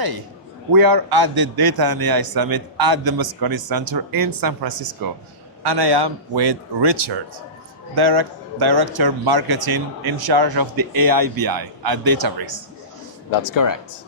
Hey, we are at the Data and AI Summit at the Moscone Center in San Francisco, and I am with Richard, Director Marketing in charge of the AIBI at Databricks. That's correct.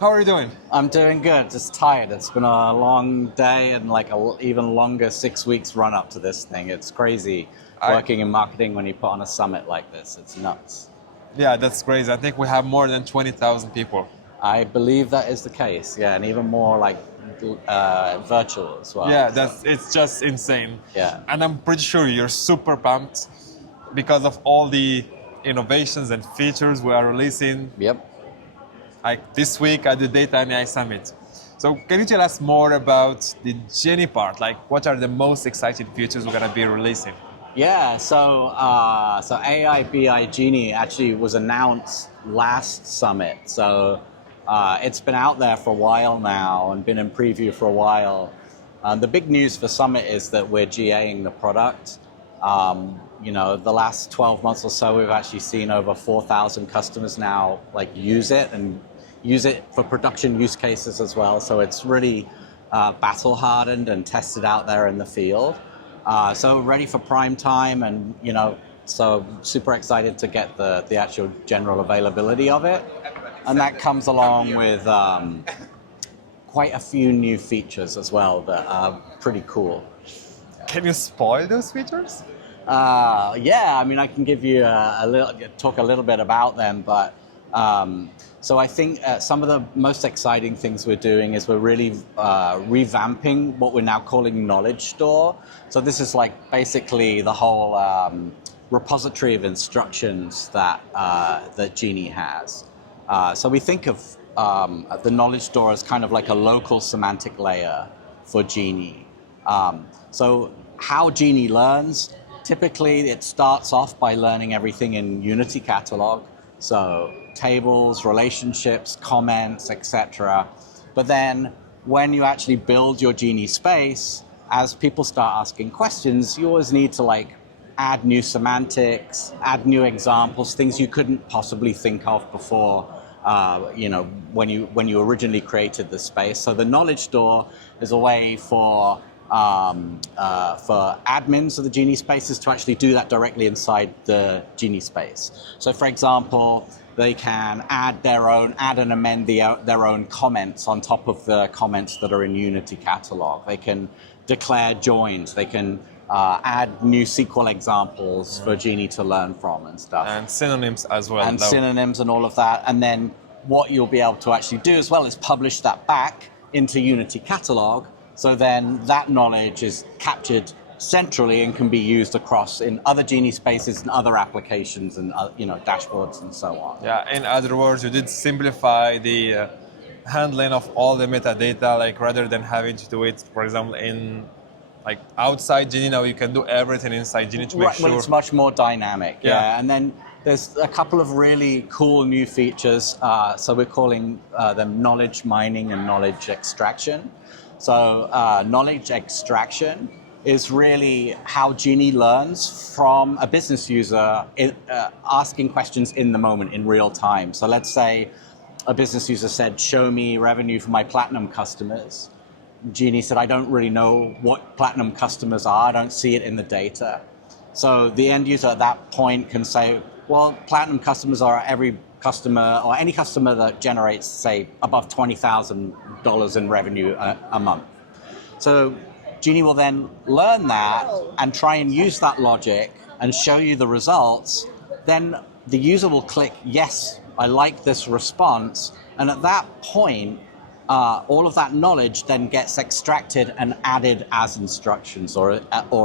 How are you doing? I'm doing good, just tired. It's been a long day and like an even longer 6 weeks run up to this thing. It's crazy working in marketing when you put on a summit like this. It's nuts. Yeah, that's crazy. I think we have more than 20,000 people. I believe that is the case, yeah, and even more like virtual as well. Yeah, it's just insane. Yeah. And I'm pretty sure you're super pumped because of all the innovations and features we are releasing. Yep. Like this week at the Data and AI Summit. So can you tell us more about the Genie part? Like what are the most exciting features we're going to be releasing? Yeah, so AIBI Genie actually was announced last summit. So it's been out there for a while now and been in preview for a while. The big news for Summit is that we're GAing the product. The last 12 months or so, we've actually seen over 4,000 customers now use it and use it for production use cases as well. So it's really battle hardened and tested out there in the field. So ready for prime time, and so super excited to get the actual general availability of it. And that comes along with quite a few new features as well that are pretty cool. Can you spoil those features? Yeah, I mean, I can give you talk a little bit about them, but so I think some of the most exciting things we're doing is we're really revamping what we're now calling Knowledge Store. So this is like basically the whole repository of instructions that Genie has. So we think of the Knowledge Store as kind of like a local semantic layer for Genie. So how Genie learns, typically it starts off by learning everything in Unity Catalog. So tables, relationships, comments, etc. But then when you actually build your Genie space, as people start asking questions, you always need to add new semantics, add new examples, things you couldn't possibly think of before, when you originally created the space. So the Knowledge Store is a way for admins of the Genie spaces to actually do that directly inside the Genie space. So for example, they can add and amend their own comments on top of the comments that are in Unity Catalog. They can declare joins. They can add new SQL examples for Genie to learn from and stuff. And synonyms as well. And synonyms and all of that. And then what you'll be able to actually do as well is publish that back into Unity Catalog. So then that knowledge is captured centrally and can be used across in other Genie spaces and other applications and dashboards and so on. Yeah, in other words, you did simplify the handling of all the metadata, rather than having to do it, for example, in outside Genie. Now you can do everything inside Genie to make sure. Well, it's much more dynamic. Yeah, and then there's a couple of really cool new features. So we're calling them knowledge mining and knowledge extraction. So knowledge extraction is really how Genie learns from a business user asking questions in the moment, in real time. So let's say a business user said, show me revenue for my platinum customers. Genie said, I don't really know what platinum customers are. I don't see it in the data. So the end user at that point can say, well, platinum customers are every customer or any customer that generates, say, above $20,000 in revenue a month. So Genie will then learn that and try and use that logic and show you the results. Then the user will click, yes, I like this response. And at that point, all of that knowledge then gets extracted and added as instructions or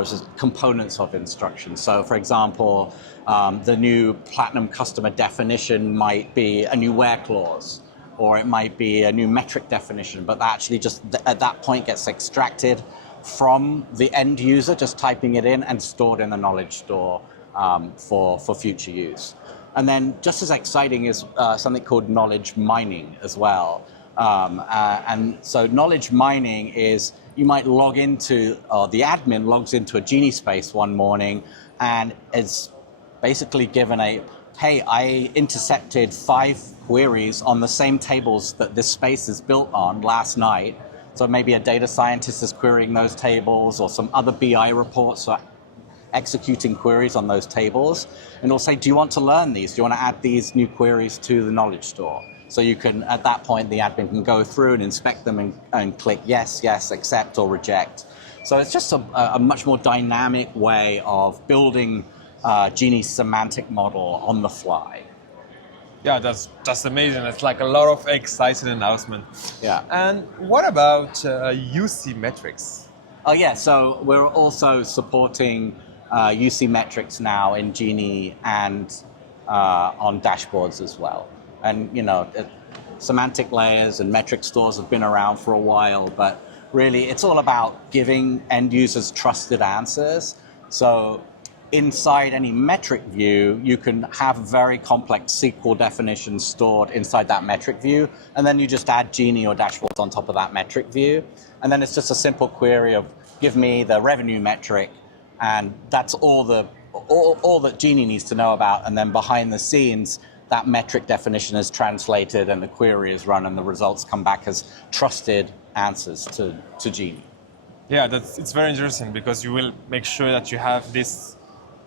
as components of instructions. So for example, the new platinum customer definition might be a new where clause, or it might be a new metric definition, but that actually just at that point gets extracted from the end user, just typing it in and stored in the knowledge store for future use. And then just as exciting is something called knowledge mining as well. And so knowledge mining is you might log into, or the admin logs into a Genie space one morning and is basically given a hey, I intercepted 5 queries on the same tables that this space is built on last night. So maybe a data scientist is querying those tables, or some other BI reports are executing queries on those tables. And it'll say, do you want to learn these? Do you want to add these new queries to the knowledge store? So you can, at that point, the admin can go through and inspect them and click yes, yes, accept, or reject. So it's just a much more dynamic way of building Genie's semantic model on the fly. Yeah, that's amazing. It's like a lot of exciting announcement. Yeah. And what about UC metrics? Oh yeah, so we're also supporting UC metrics now in Genie and on dashboards as well. And semantic layers and metric stores have been around for a while, but really it's all about giving end users trusted answers. So inside any metric view, you can have very complex SQL definitions stored inside that metric view, and then you just add Genie or dashboards on top of that metric view. And then it's just a simple query of, give me the revenue metric, and that's all that Genie needs to know about. And then behind the scenes, that metric definition is translated and the query is run and the results come back as trusted answers to Genie. Yeah, it's very interesting because you will make sure that you have this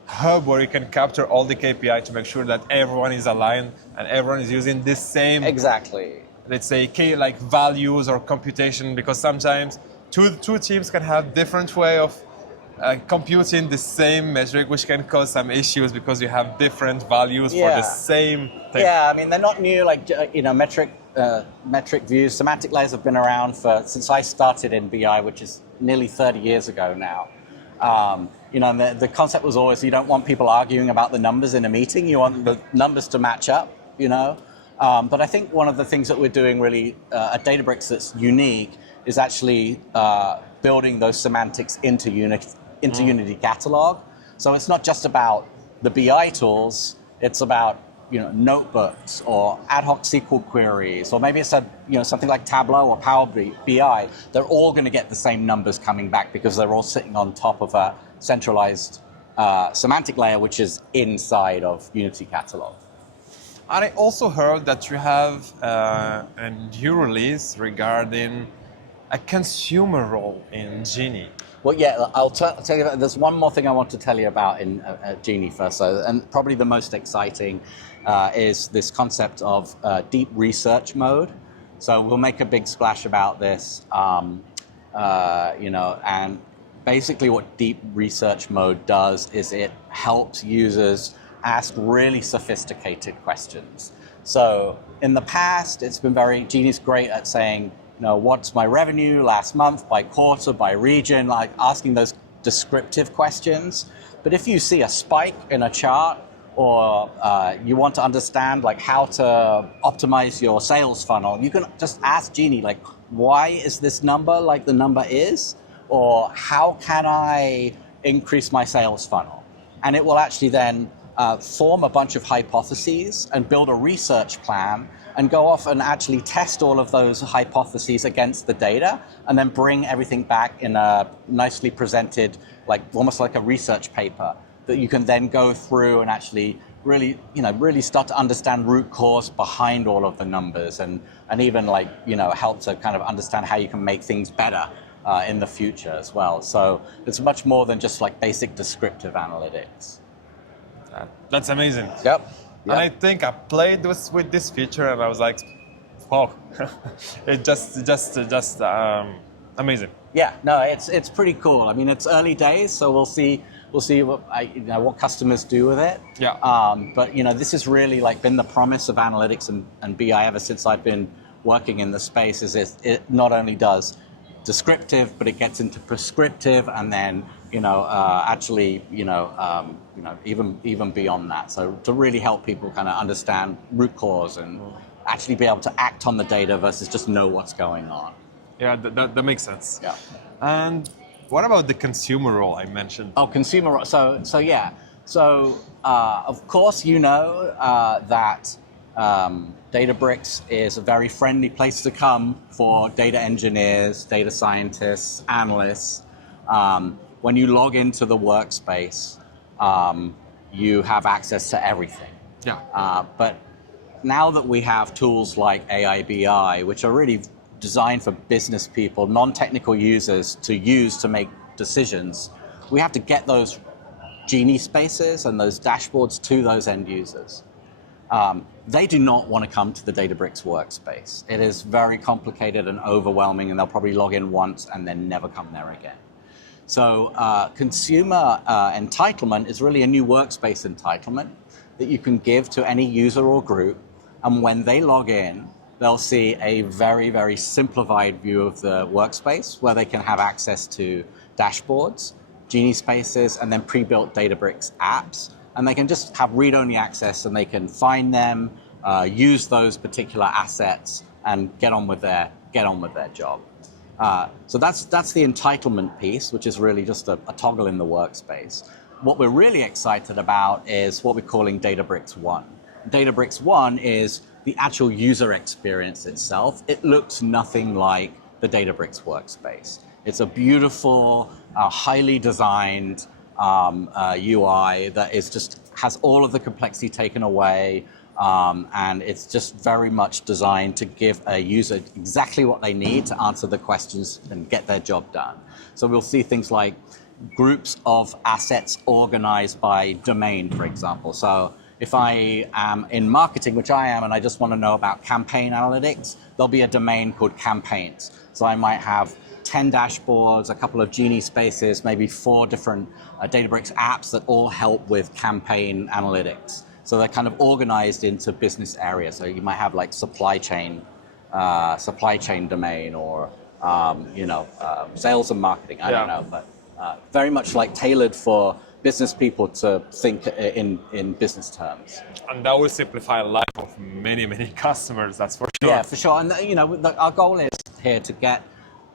hub where you can capture all the KPI to make sure that everyone is aligned and everyone is using the same, exactly, let's say, like values or computation, because sometimes two teams can have different way of computing the same metric, which can cause some issues because you have different values for the same thing. Yeah, I mean, they're not new, like, metric views. Semantic layers have been around since I started in BI, which is nearly 30 years ago now. And the concept was always, you don't want people arguing about the numbers in a meeting, you want the numbers to match up, But I think one of the things that we're doing really at Databricks that's unique is actually building those semantics into Unity Catalog. So it's not just about the BI tools, it's about notebooks or ad hoc SQL queries, or maybe it's something like Tableau or Power BI. They're all going to get the same numbers coming back because they're all sitting on top of a centralized semantic layer, which is inside of Unity Catalog. And I also heard that you have a new release regarding a consumer role in Genie. Well, yeah, I'll tell you that there's one more thing I want to tell you about in Genie first. And probably the most exciting is this concept of deep research mode. So we'll make a big splash about this, and basically what deep research mode does is it helps users ask really sophisticated questions. So in the past, it's been Genie's great at saying, what's my revenue last month, by quarter, by region, like asking those descriptive questions. But if you see a spike in a chart, or you want to understand like how to optimize your sales funnel, you can just ask Genie, like, why is this number like the number is? Or how can I increase my sales funnel? And it will actually then form a bunch of hypotheses and build a research plan and go off and actually test all of those hypotheses against the data, and then bring everything back in a nicely presented, like almost like a research paper that you can then go through and actually really start to understand root cause behind all of the numbers, and even help to kind of understand how you can make things better in the future as well. So it's much more than just like basic descriptive analytics. That's amazing. Yep. And I think I played with this feature and I was like, wow, it's just amazing. Yeah, no, it's pretty cool. I mean, it's early days, so we'll see what customers do with it. Yeah. But this has really been the promise of analytics and BI ever since I've been working in the space. Is it not only does descriptive, but it gets into prescriptive, and then even beyond that. So to really help people kind of understand root cause and actually be able to act on the data versus just know what's going on. Yeah, that makes sense. Yeah. And what about the consumer role I mentioned? Oh, consumer role. So yeah. So of course that Databricks is a very friendly place to come for data engineers, data scientists, analysts. When you log into the workspace, you have access to everything. But now that we have tools like AIBI, which are really designed for business people, non-technical users to use to make decisions, we have to get those Genie spaces and those dashboards to those end users. They do not want to come to the Databricks workspace. It is very complicated and overwhelming, and they'll probably log in once and then never come there again. So consumer entitlement is really a new workspace entitlement that you can give to any user or group. And when they log in, they'll see a very, very simplified view of the workspace where they can have access to dashboards, Genie spaces, and then pre-built Databricks apps. And they can just have read-only access, and they can find them, use those particular assets, and get on with their job. So that's the entitlement piece, which is really just a toggle in the workspace. What we're really excited about is what we're calling Databricks One. Databricks One is the actual user experience itself. It looks nothing like the Databricks workspace. It's a beautiful, highly designed UI that has all of the complexity taken away, and it's just very much designed to give a user exactly what they need to answer the questions and get their job done. So we'll see things like groups of assets organized by domain, for example. So if I am in marketing, which I am, and I just want to know about campaign analytics, there'll be a domain called campaigns. So I might have 10 dashboards, a couple of Genie spaces, maybe 4 different Databricks apps that all help with campaign analytics. So they're kind of organized into business areas. So you might have like supply chain domain, or sales and marketing. I don't know, but very much like tailored for business people to think in business terms. And that will simplify the life of many, many customers. That's for sure. Yeah, for sure. And our goal is here to get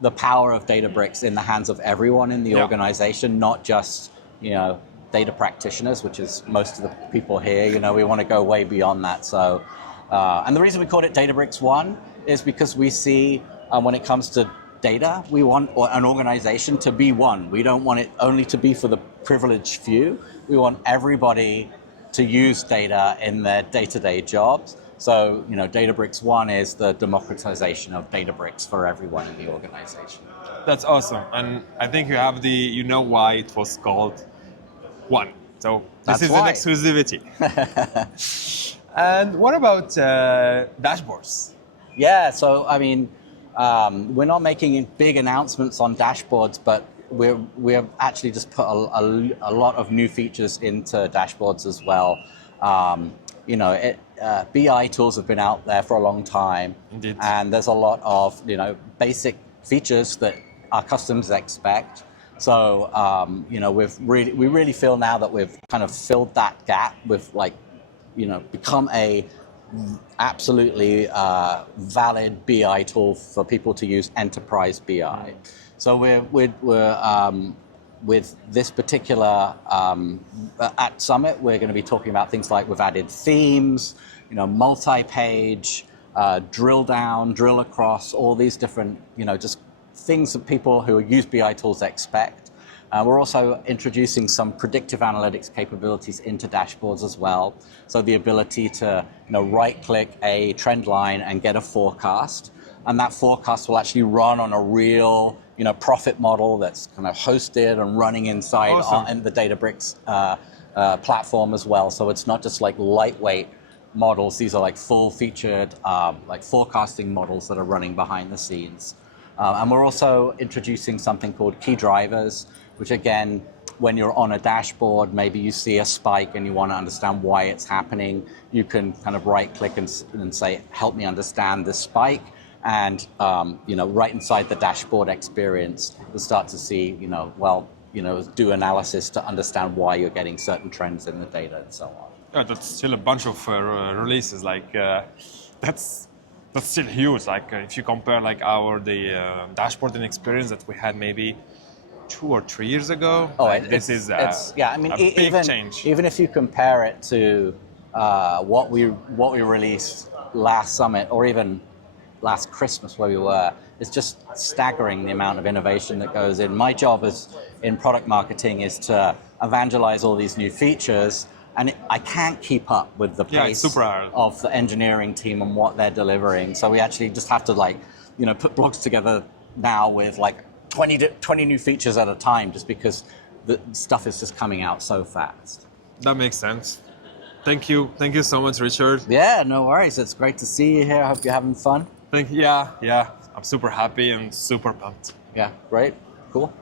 the power of Databricks in the hands of everyone in the organization, not just data practitioners, which is most of the people here. We want to go way beyond that. So, and the reason we called it Databricks One is because we see when it comes to data, we want an organization to be one. We don't want it only to be for the privileged few. We want everybody to use data in their day-to-day jobs. So, Databricks One is the democratization of Databricks for everyone in the organization. That's awesome. And I think you know why it was called One. So this is an exclusivity. And what about dashboards? Yeah, so I mean, we're not making big announcements on dashboards, but we've actually just put a lot of new features into dashboards as well. BI tools have been out there for a long time. Indeed. And there's a lot of basic features that our customers expect. So we really feel now that we've kind of filled that gap with become a absolutely valid BI tool for people to use enterprise BI. So we're with this particular at Summit, we're going to be talking about things like we've added themes, multi-page, drill down, drill across, all these different just things that people who use BI tools expect. We're also introducing some predictive analytics capabilities into dashboards as well. So the ability to right-click a trend line and get a forecast, and that forecast will actually run on a real profit model that's kind of hosted and running inside in the Databricks platform as well. So it's not just like lightweight models. These are like full-featured forecasting models that are running behind the scenes. And we're also introducing something called key drivers, which again, when you're on a dashboard, maybe you see a spike and you want to understand why it's happening, you can kind of right-click and say, help me understand this spike. And right inside the dashboard experience, you'll start to see, do analysis to understand why you're getting certain trends in the data and so on. Yeah, that's still a bunch of releases. That's still huge. If you compare the dashboarding experience that we had maybe 2 or 3 years ago, this is a big change. Even if you compare it to what we released last Summit, or even last Christmas where we were, it's just staggering the amount of innovation that goes in. My job in product marketing is to evangelize all these new features and I can't keep up with the Yeah, it's pace super hard. of the engineering team and what they're delivering. So we actually just have to put blogs together now with 20 new features at a time, just because the stuff is just coming out so fast. That makes sense. Thank you so much, Richard. Yeah, no worries. It's great to see you here. I hope you're having fun. Yeah. I'm super happy and super pumped. Yeah, great, cool.